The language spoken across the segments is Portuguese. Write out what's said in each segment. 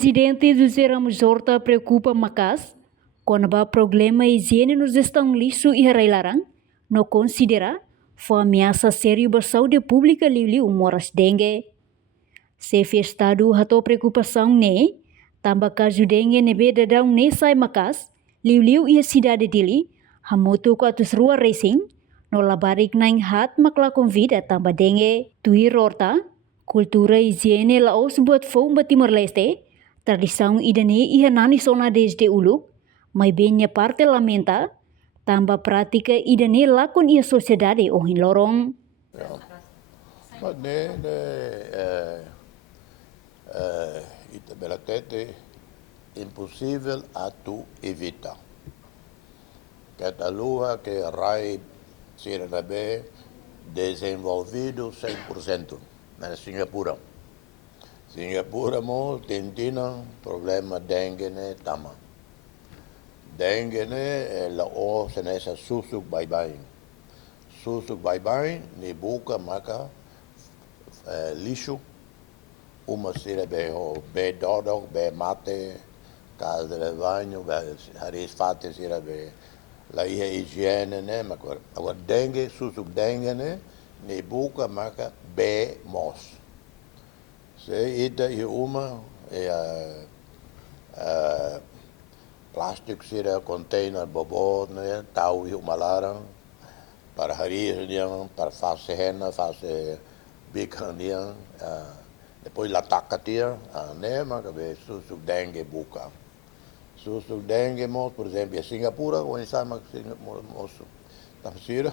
Presidente José Ramos Horta preocupa Macas com o problema higiene no gestão lixo e larang, não considera foi ameaça séria para a saúde pública liu moras dengue. Se estado hato preocupação ne, tambah caso dengue nebe dadang ne sai Macas, liu e a cidade dele, hamoto ko atus rua racing, no labarik naing hat makla convida tambah dengue, tui Horta, cultura higiene laos buat fome ba Timor Leste, tradição idane iha nani sona desde ulu, mas bem parte lamenta, tambah prática idane lakon ia sociedade ohin lorong. Mas Itabelatete impossível a tu evitar. Catalua que rai Siranabe desenvolvido 100% na Singapura. Singapura mo tintina problema dengue ne tama. Dengue ne la o senesa susuk bye-bye. Susuk bye-bye ni buka maka lixo uma sira be dodok be mate casa de banho be haris fate sira be la ia higiene ne makor agora dengue susuk dengue ne ni buka maka be mos se ita i uma plastic sira container bobo ne tau i umalarang para haris niang para fase hena fase bikhan niang depois la takatia ne maka be susuk dengue buka susuk dengue mos por exemplo em Singapura ou em Samak mos tafsira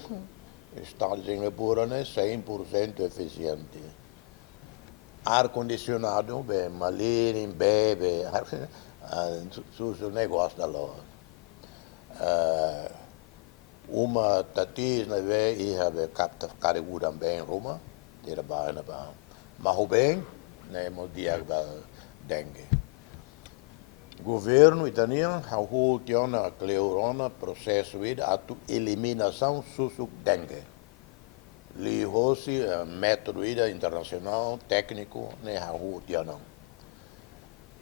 estado de Singapura né 100% eficiente ar condicionado be malin bebe susuk negócio da loja uma tatis na ve iha be capta cariguram bem Roma tira ba na ba mahubeng na mo dia ba dengue governo italiano hau tiona cleurona processo id atu eliminação susuk dengue li hosi método ida internacional técnico ne hau tiona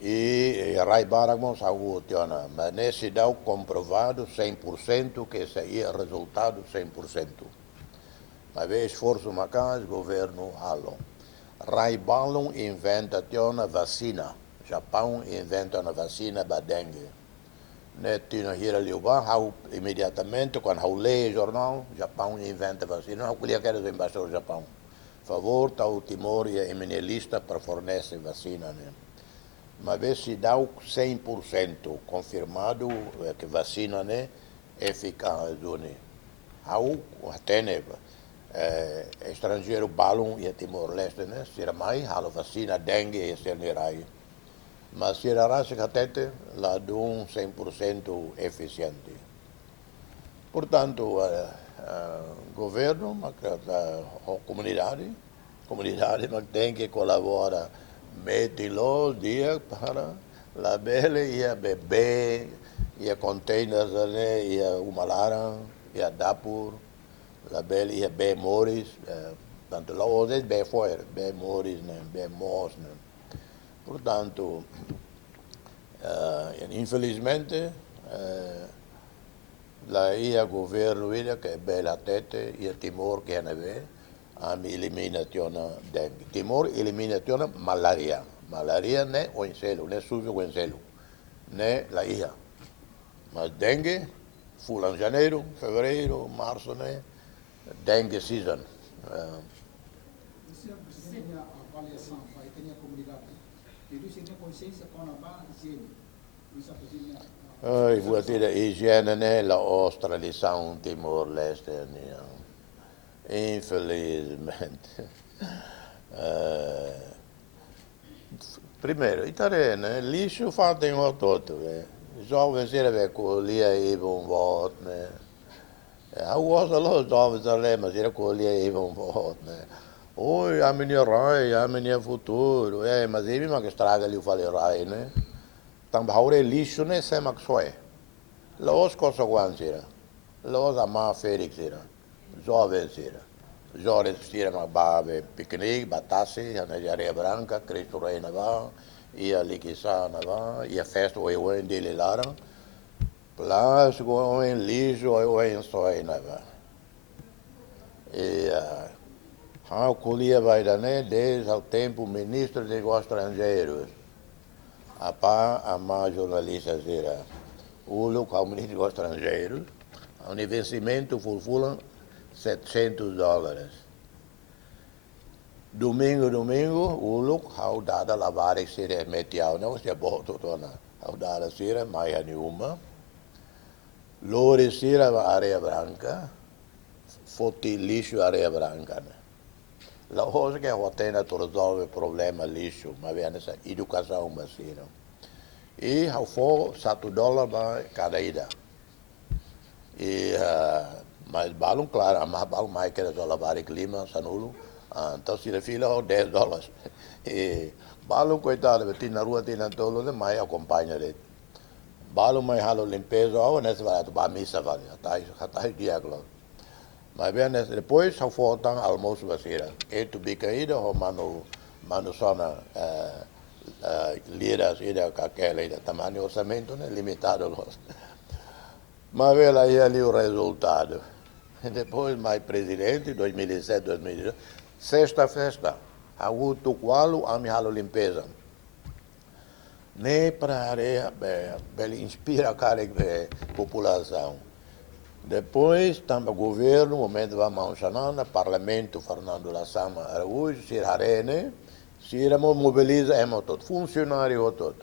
e rai baragmos hau tiona mas nesse dá comprovado 100% que esse aí é resultado 100%. Mas vê esforço macas governo halo Rai Balon inventa uma vacina. Japão inventa uma vacina para dengue. Netina hira liuba, hau imediatamente quando hau lê jornal, Japão inventa vacina. Hau queria que era embaixador do Japão. Favor, tá o Timor e a lista para fornecer vacina, né? Mas vê se dá o 100% confirmado que vacina, né, eficaz, né? Hau até neva. Estrangeiro balum e Timor-Leste, né? Sira mai halo vacina dengue e sernerai. Mas sira rasa catete lá de 100% eficiente. Portanto, governo, mas a comunidade mas tem que colaborar metilo dia para la bele ia bebê ia containers né ia umalarang ia dapur la belle ia be moris tanto lá hoje be fora be moris né be mos né portanto infelizmente la ia governo ia que bela tete ia Timor que neve a eliminazione dengue Timor eliminazione malaria né o inselo né sujo o inselo né la ia mas dengue fulan janeiro fevereiro março né dengue season. Senhor Presidente, a avaliação vai ter a comunidade. Ele tem consciência com a barra higiene. Vou ter a higiene né, la ostra lição Timor-Leste, infelizmente. Primeiro, itare né, lixo fate in otto, jovens era colhia e bom voto, né. Eu gosto dos jovens ali, mas ele colhia e bom voto, né. Oi, a minha rai, a minha futuro, mas ele não estraga ali o falei rai, né. Também lixo né, sem mais soe. Los coisas guancira, los ama Félix era, jovens era, jovens era uma babe piquenique, batase, na areia branca, Cristo Rei na ba, ia likisana ba, ia festa oi dele larang, plástico oi lixo oi soi na ba. E a colhia vai dané desde o tempo ministro dos estrangeiros. A mais jornalista era o local ministro dos estrangeiros, o investimento fulfula $700. Domingo, o look hau dada lavare sire metiau, não se boto tona, hau dada sire mais nenhuma. Lore sire areia branca, foti lixo areia branca. La cosa che ottiene a risolvere il problema lixo, ma viene essa educação basira. E hau fo $100 ba cada ida. E mas balum claro, mas balum mais que era lavar clima sanulo. Então se refila ao $10. E balum coitado, tem na rua tem na tolo de mais acompanha ele. Balum mais halo limpeza ou nessa vai para missa vale, até dia claro. Mas bem, depois só faltam almoço basira. E tu bica ida ou mano só na liras ida com aquela ida tamanho orçamento né limitado los. Mas vê lá aí ali o resultado. E depois mais presidente 2007, 2018, sexta festa, a outro qual a minha limpeza. Nem para areia, ele inspira a cara população. Depois, também o governo, momento vamos chamando, parlamento, Fernando Lassama Araújo, se arene, se mobiliza, todo, funcionário todo.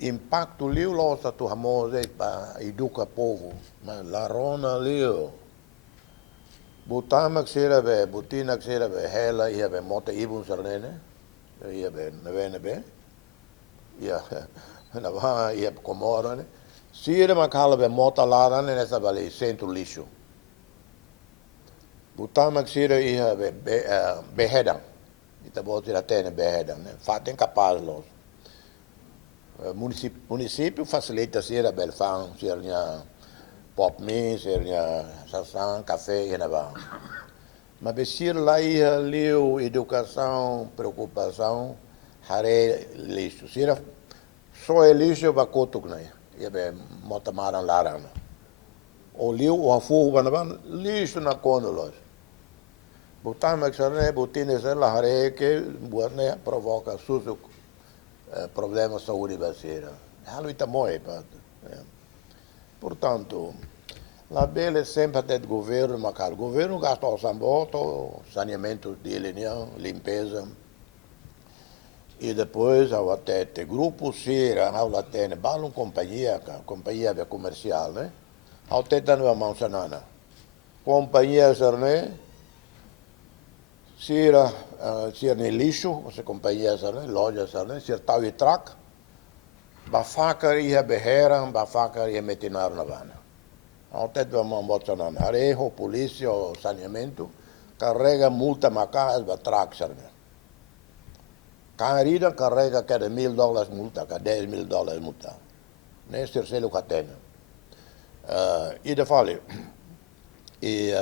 Impacto liu losa tu hamose para educar povo, mas la rona liu. Butamak sira be, butinak sira be, hela ia be mota ibun sarnene, ia be nebe, ia nava ia komoro ne. Sira makala be mota lara ne nessa vale centro lixo. Butamak sira ia be behedang, ita botira tene behedang ne, fatem capaz los. Município facilita ser a belfang, ser pop me, ser sasang, café e nada. Mas besir lá ia liu educação, preocupação, hare lixo. Ser só é lixo vai cotuk né, ia be motamaran larang. O liu o afu banaban lixo na condolos. Botar mas né, botin ser lá hare que buat né provoca susu problema de saúde brasileira. Halo itamoi, portanto, la bela sempre tem governo, mas o governo gasta o samboto, saneamento de linha, limpeza, e depois ao até grupo sira, ao até balão companhia comercial, né? Ao até não vamos nada. Companhia né? Sira ne lixo, você companhia né? Loja né? Sir tau e track, bafakar ia beheran, bafakar ia metinar na vana. Ao até vamos botar nada. Arejo, polícia, o saneamento, carrega multa macas, batrack né? Carrega cada $1,000 multa, cada $10,000 multa. Nesse terceiro catena. E de fale, e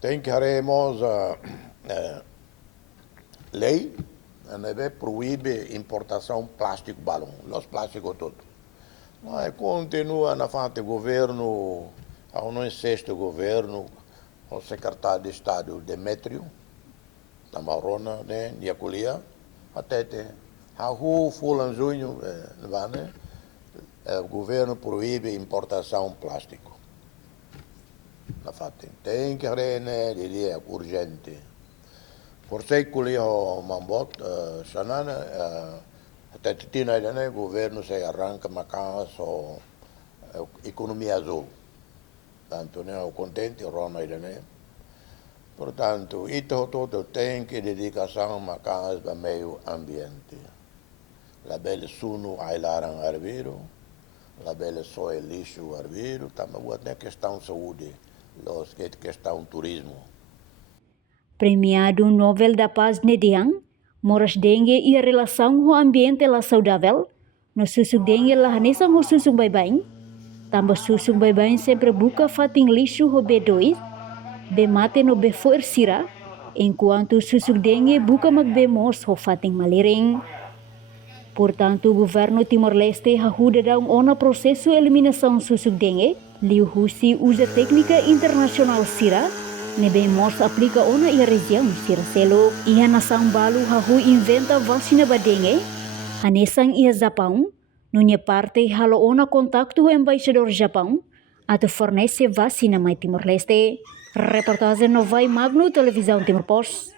tem que haremos lei, né, proíbe importação plástico balão, os plásticos todos. Mas continua na frente do governo, ao não sexto governo, o secretário de Estado Demétrio, da Marona, né, Niaculia, até a rua Fulan Junho, né, o governo proíbe importação plástico. Na frente tem que né, diria urgente. Por século o mambot, sanana, até tina né, governo se arranca macas o economia azul. Tanto né, o contente o rona né. Portanto, isso todo tem que dedicação macas para meio ambiente. La bela suno ailaran arbiro, la bela soe lixo arbiro, também é questão saúde, los questão turismo. Premiado Nobel da Paz Nediang, moras dengue e a relação com o ambiente lá saudável, no susuk dengue lá nessa no susuk bye-bye, também susuk bye-bye sempre buka fating lixo ho B2, be mate no be sira, enquanto susuk dengue buka magbemos ho fating maliring. Portanto, o governo Timor-Leste ajuda a ona processo eliminação susuk dengue, Liu Husi usa técnica internacional SIRA, nebemos aplica ona ia região SIRA selo, ia nasang balu hahu inventa vacina ba dengue, hanesang ia Japão, nunya parte halo ona contacto o embaixador Japão, atau fornece vacina mai Timor-Leste. Reportagem Novai Magno, Televisão Timor Post.